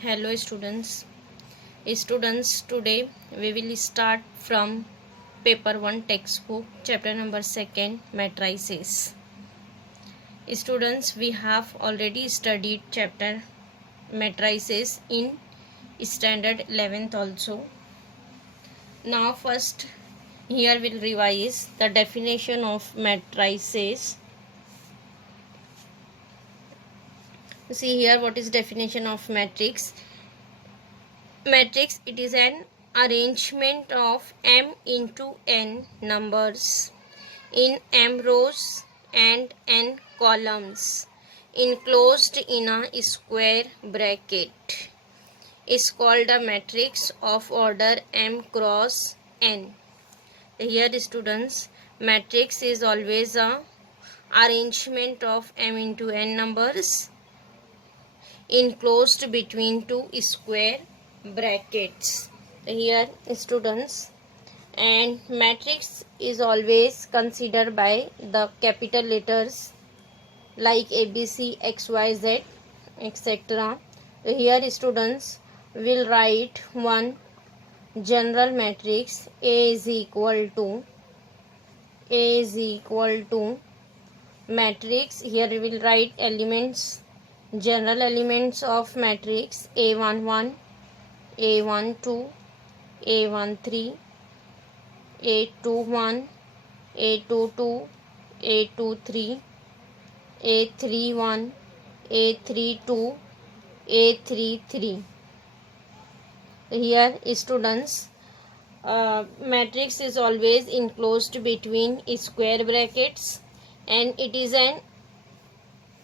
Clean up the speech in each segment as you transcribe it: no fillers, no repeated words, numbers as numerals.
Hello students, today we will start from paper 1 textbook chapter number 2 matrices. Students, we have already studied chapter matrices in standard 11th also. Now first here we'll revise the definition of matrices. See here what is definition of matrix. Matrix, it is an arrangement of m into n numbers in m rows and n columns enclosed in a square bracket is called a matrix of order m cross n. Here students, matrix is always a arrangement of m into n numbers enclosed between two square brackets. Here students, and matrix is always considered by the capital letters like ABC, XYZ, etc. Here students will write one general matrix. A is equal to matrix. Here we will write elements, general elements of matrix: A11, A12, A13, A21, A22, A23, A31, A32, A33. Here students, matrix is always enclosed between square brackets and it is an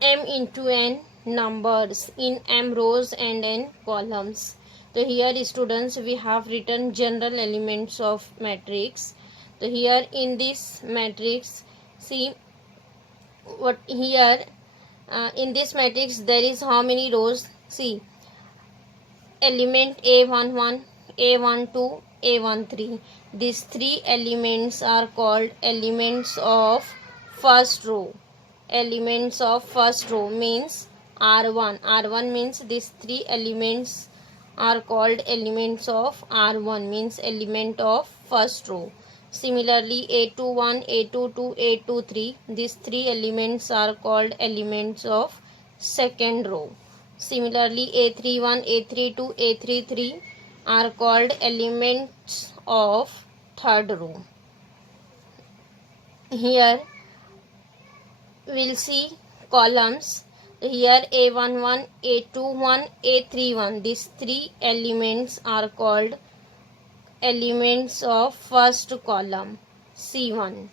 m into n numbers in m rows and n columns. So here students, we have written general elements of matrix. So here in this matrix, see what here in this matrix there is how many rows. See, element A11, A12, A13. These three elements are called elements of first row. Elements of first row means R1. R1 means these three elements are called elements of R1, means element of first row. Similarly, A21, A22, A23, these three elements are called elements of second row. Similarly, A31, A32, A33 are called elements of third row. Here we'll see columns. Here A11, A21, A31, these three elements are called elements of first column, C1.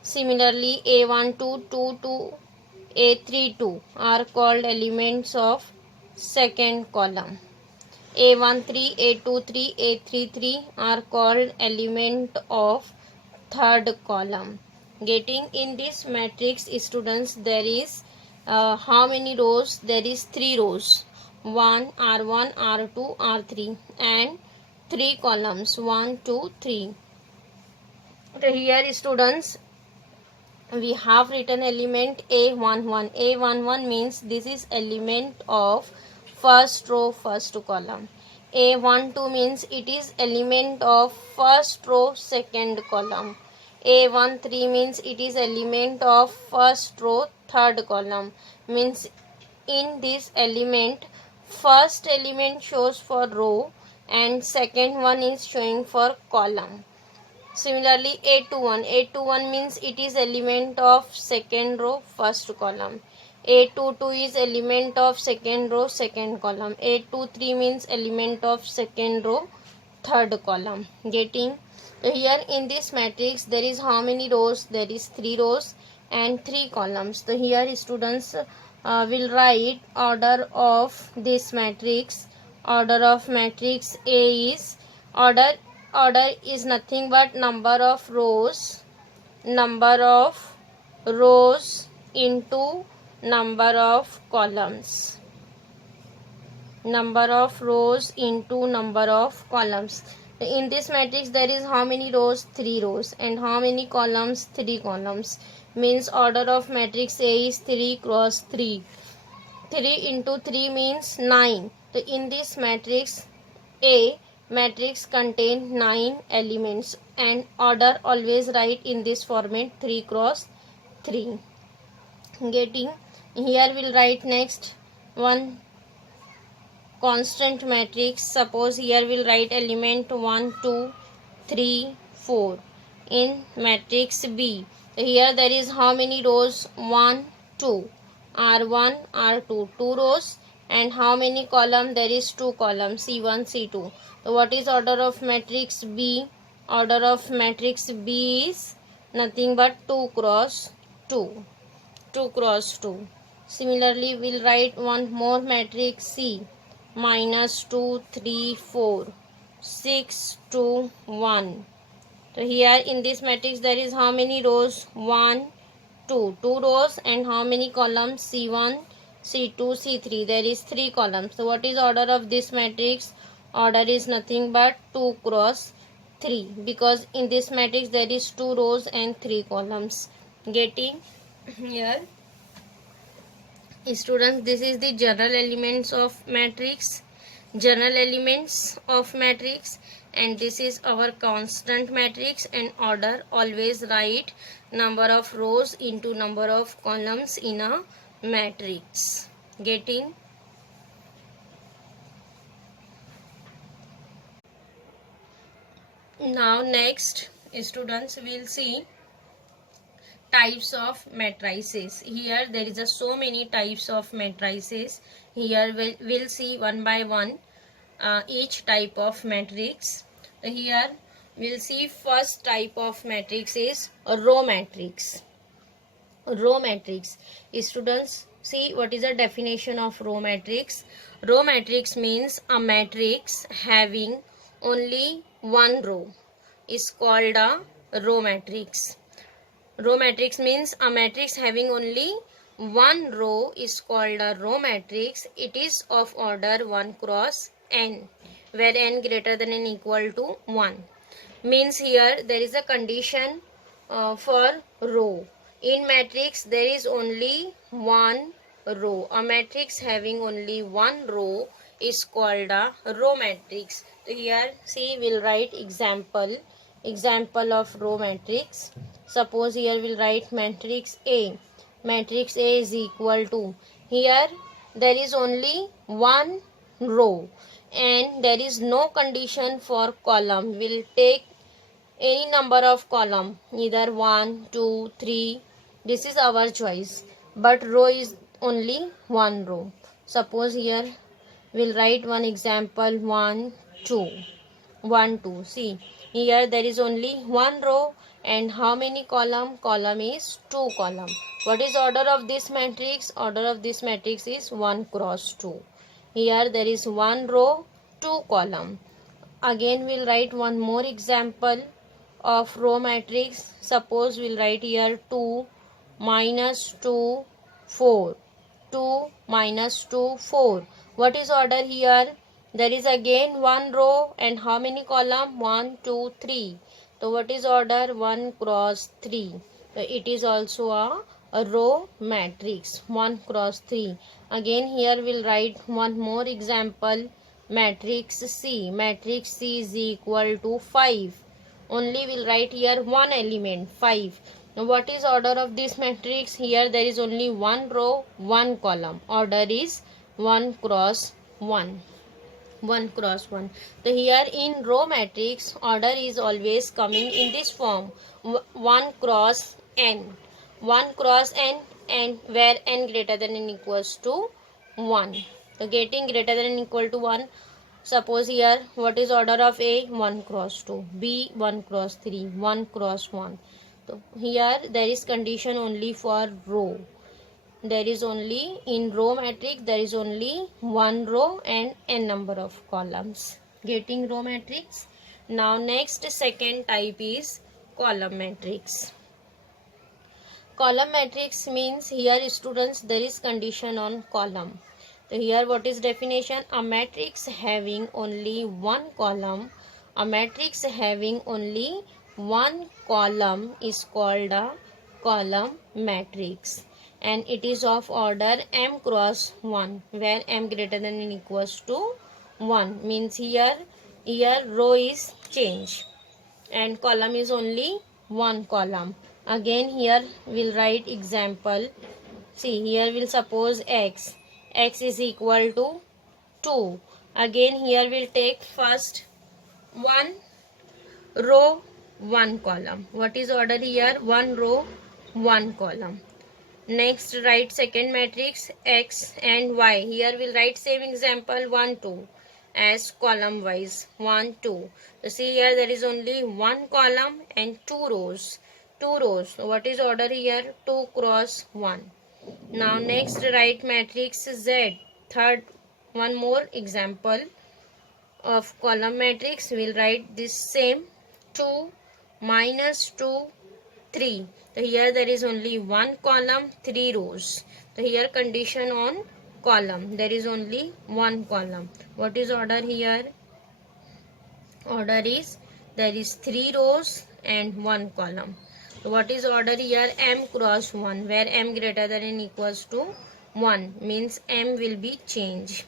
Similarly, A12, 22, A32 are called elements of second column. A13, A23, A33 are called element of third column. Getting in this matrix students, there is how many rows? There is 3 rows, 1, R1, R2, R3 and 3 columns, 1, 2, 3. Here students, we have written element A11. A11 means this is element of first row, first column. A12 means it is element of first row, second column. A13 means it is element of first row, third column. Means in this element, first element shows for row and second one is showing for column. Similarly, A21 means it is element of second row, first column. A22 is element of second row, second column. A23 means element of second row, third column. Getting? So here in this matrix there is how many rows? There is 3 rows and 3 columns. So here students will write order of this matrix. Order of matrix A is order is nothing but number of rows into number of columns. Number of rows into number of columns. In this matrix there is how many rows? 3 rows. And how many columns? 3 columns. Means order of matrix A is 3 cross 3. 3 into 3 means 9. So in this matrix, A matrix contain 9 elements and order always write in this format 3 cross 3. Getting, here we'll write next one constant matrix. Suppose here we'll write element 1, 2, 3, 4 in matrix B. So here there is how many rows? 1, 2. R1, R2, 2 rows, and how many column? There is 2 columns, C1, C2. So what is order of matrix B? Order of matrix B is nothing but 2 cross 2. 2 cross 2. Similarly, we'll write one more matrix C. Minus 2, 3, 4, 6, 2, 1. So here in this matrix there is how many rows? 1, 2. 2 rows and how many columns? C1, C2, C3. There is 3 columns. So what is order of this matrix? Order is nothing but 2 cross 3, because in this matrix there is 2 rows and 3 columns. Getting here, students, this is the general elements of matrix. General elements of matrix, and this is our constant matrix, and order always write number of rows into number of columns in a matrix. Getting? Now next, students, will see types of matrices. Here there is so many types of matrices. Here we'll see one by one each type of matrix. Here we'll see first type of matrix is a row matrix. Row matrix. Students, see what is the definition of row matrix. Row matrix means a matrix having only one row is called a row matrix. Row matrix means a matrix having only one row is called a row matrix. It is of order 1 cross n, where n greater than or equal to 1. Means here there is a condition for row. In matrix there is only one row. A matrix having only one row is called a row matrix. So here see, we'll write example of row matrix. Suppose here we'll write matrix A. Matrix A is equal to, here there is only one row and there is no condition for column. We'll take any number of column, either 1, 2, 3. This is our choice. But row is only one row. Suppose here we'll write one example 1, 2. 1, 2. See, here there is only one row and how many column? Column is 2 column. What is order of this matrix? Order of this matrix is 1 cross 2. Here there is one row, 2 column. Again we'll write one more example of row matrix. Suppose we'll write here 2 minus 2 4. 2 minus 2 4. What is order here? There is again one row and how many column? 1, 2, 3. So what is order? 1 cross 3. So it is also a row matrix, 1 cross 3. Again here we'll write one more example, matrix C. Matrix C is equal to 5. Only we'll write here one element, 5. Now what is order of this matrix? Here there is only one row, one column. Order is 1 cross 1. 1 cross 1. So here in row matrix, order is always coming in this form, 1 cross n. 1 cross n, and where n greater than or equals to 1. So getting greater than or equal to 1. Suppose here what is order of A? 1 cross 2. B 1 cross 3. 1 cross 1. So here there is condition only for row. There is only, in row matrix there is only one row and n number of columns. Getting row matrix. Now next, second type is column matrix. Column matrix means here students there is condition on column. So here what is definition? A matrix having only one column. A matrix having only one column is called a column matrix. and it is of order m cross 1, where m greater than or equals to 1, means here row is changed and column is only one column. Again here we'll write example. See, here we'll suppose x is equal to 2. Again here we'll take first one row, one column. What is order here? One row, one column. Next write second matrix x and y. Here we'll write same example 1 2 as column wise 1 2. So see here there is only one column and two rows. Two rows. So what is order here? 2 cross 1. Now next write matrix z. Third one more example of column matrix. We'll write this same 2 minus 2 3. So here there is only one column, three rows. So here condition on column, there is only one column. What is order here? Order is there is three rows and one column. So what is order here? M cross 1, where m greater than or equals to 1, means m will be changed.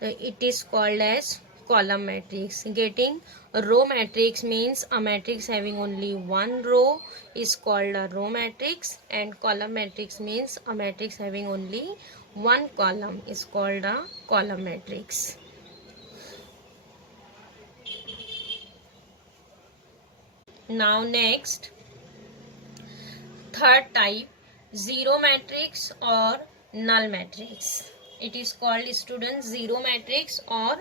So it is called as column matrix. Getting a row matrix means a matrix having only one row is called a row matrix, and column matrix means a matrix having only one column is called a column matrix. Now next, third type, zero matrix or null matrix. It is called, students, zero matrix or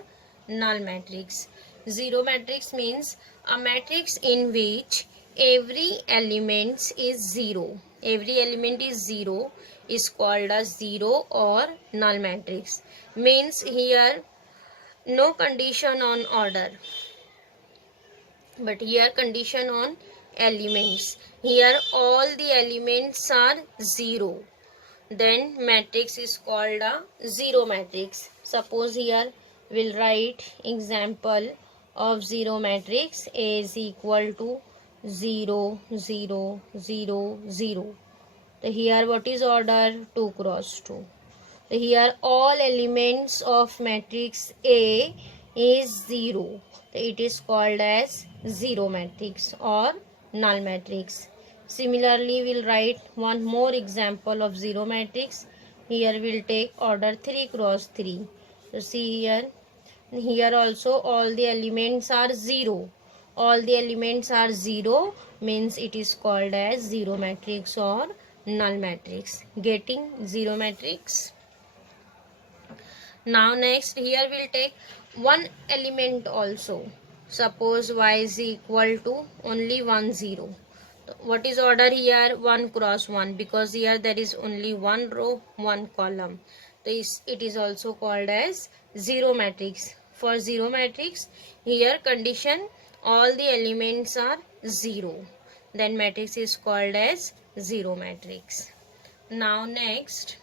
null matrix. Zero matrix means a matrix in which every element is zero. Every element is zero is called a zero or null matrix. Means here no condition on order, but here condition on elements. Here all the elements are zero. Then matrix is called a zero matrix. Suppose here we'll write example of zero matrix. A is equal to 0 0 0 0. So here what is order? 2 cross 2. So here all elements of matrix A is 0. So it is called as zero matrix or null matrix. Similarly, we'll write one more example of zero matrix. Here we'll take order 3 cross 3. So see here also all the elements are 0. All the elements are 0 means it is called as zero matrix or null matrix. Getting zero matrix. Now next, here we'll take one element also. Suppose y is equal to only 1 0. What is order here? 1 cross 1, because here there is only one row, one column. It is also called as zero matrix. For zero matrix, here condition all the elements are 0. Then matrix is called as zero matrix. Now next,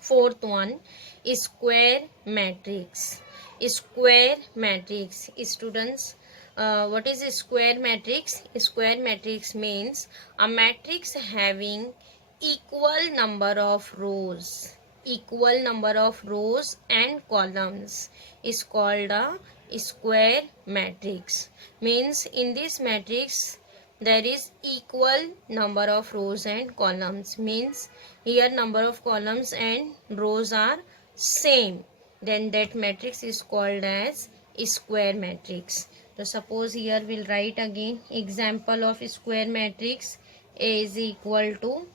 fourth one is square matrix. Square matrix. Students, what is a square matrix? A square matrix means a matrix having equal number of rows. Equal number of rows and columns is called a square matrix. Means in this matrix there is equal number of rows and columns. Means here number of columns and rows are same. Then that matrix is called as square matrix. So suppose here we'll write again example of square matrix. A is equal to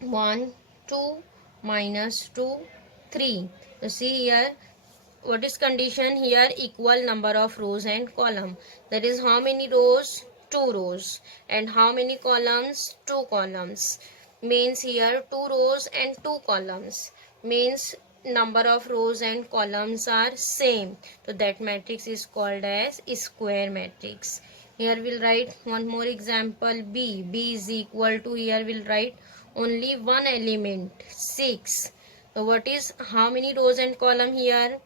1 2 minus 2 3. So see here what is condition here? Equal number of rows and column. That is how many rows? 2 rows. And how many columns? 2 columns. Means here 2 rows and 2 columns. Means number of rows and columns are same. So that matrix is called as square matrix. Here we'll write one more example. B is equal to, here we'll write only one element 6. So what is how many rows and column here?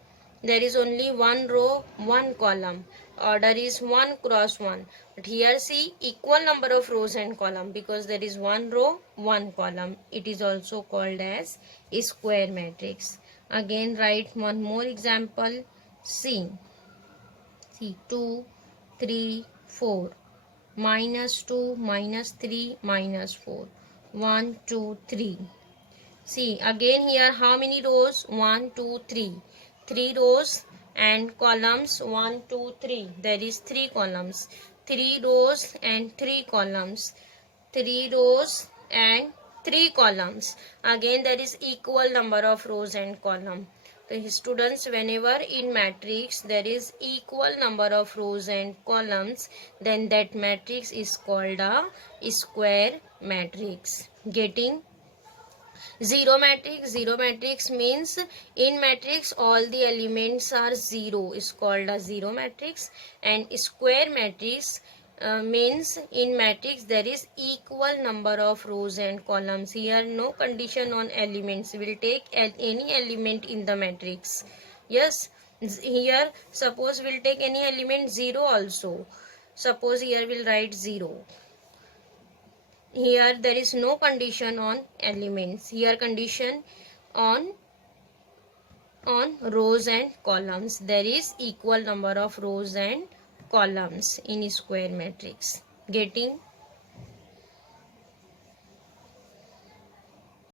There is only one row, one column. order is 1 cross 1. But here see equal number of rows and column, because there is one row, one column. It is also called as a square matrix. Again write one more example. See 2, 3, 4. Minus 2, minus 3, minus 4. 1, 2, 3. See again here how many rows? 1, 2, 3. 3 rows and columns 1, 2, 3. There is 3 columns. 3 rows and 3 columns. 3 rows and 3 columns. Again there is equal number of rows and column. The students, whenever in matrix there is equal number of rows and columns, then that matrix is called a square matrix. Getting? Zero matrix. Zero matrix means in matrix all the elements are zero, is called a zero matrix. And square matrix means in matrix there is equal number of rows and columns. Here no condition on elements. Will take any element in the matrix. Yes, here suppose we'll take any element 0 also. Suppose here we'll write 0. Here there is no condition on elements. Here condition on rows and columns. There is equal number of rows and columns in square matrix. Getting?